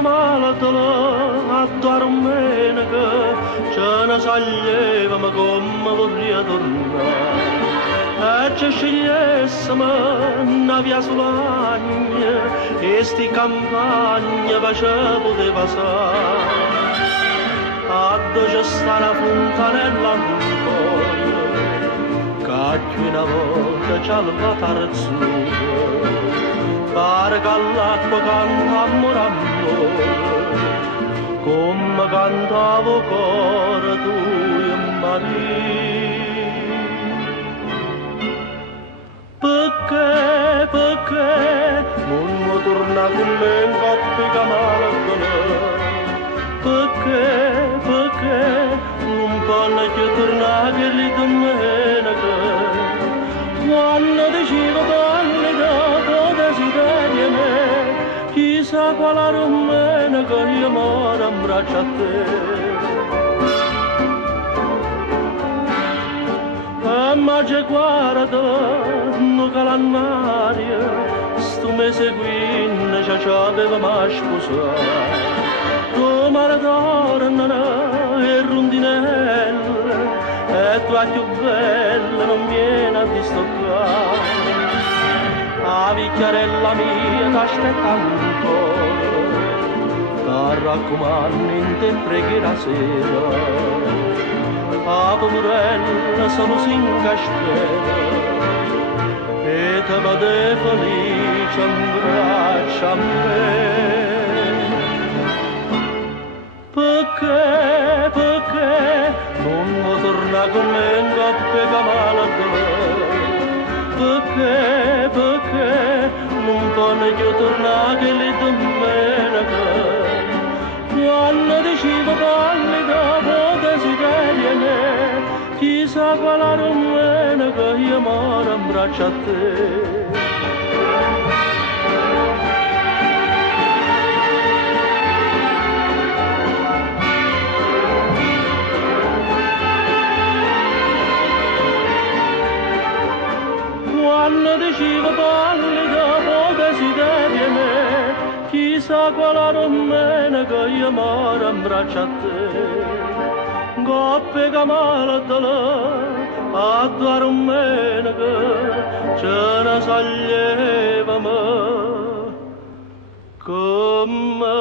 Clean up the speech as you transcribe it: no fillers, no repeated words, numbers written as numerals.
malatala a dormenica ce ne saglievamo come vorria tornare e ci scegliessimo una via sull'agna e sti campagne ce poteva stare a dove sta la fontanella ancora che una volta c'ha il tarzino pare che all'acqua canta amore amore come cantavo cuore tu e Maria perché non mi torna con me in coppia che malagana perché non parla che torna che li domenica quando dicevo parli dopo desiderio me chissà quale domenica io moro in braccio a te ma c'è guarda non calannaria sto mese quindi ci aveva mai sposato tu maradona e rondinelle e tu più bella non viene a distoccare la vicchiarella mia t'aspetta ancora ti raccomando in te pregherà sera la poverella solo si incaschiera e te vede felice in braccio a me perché non mi torna con me in coppia che malagana perché non pone che torna che le domenica quando dicevo parli dopo desiderio me chissà quale domenica io moro in braccio a te quando dicevo parli dopo desiderio me chissà quale domenica io moro in braccio a te coppia che malatala a domenica ce ne saglievamo come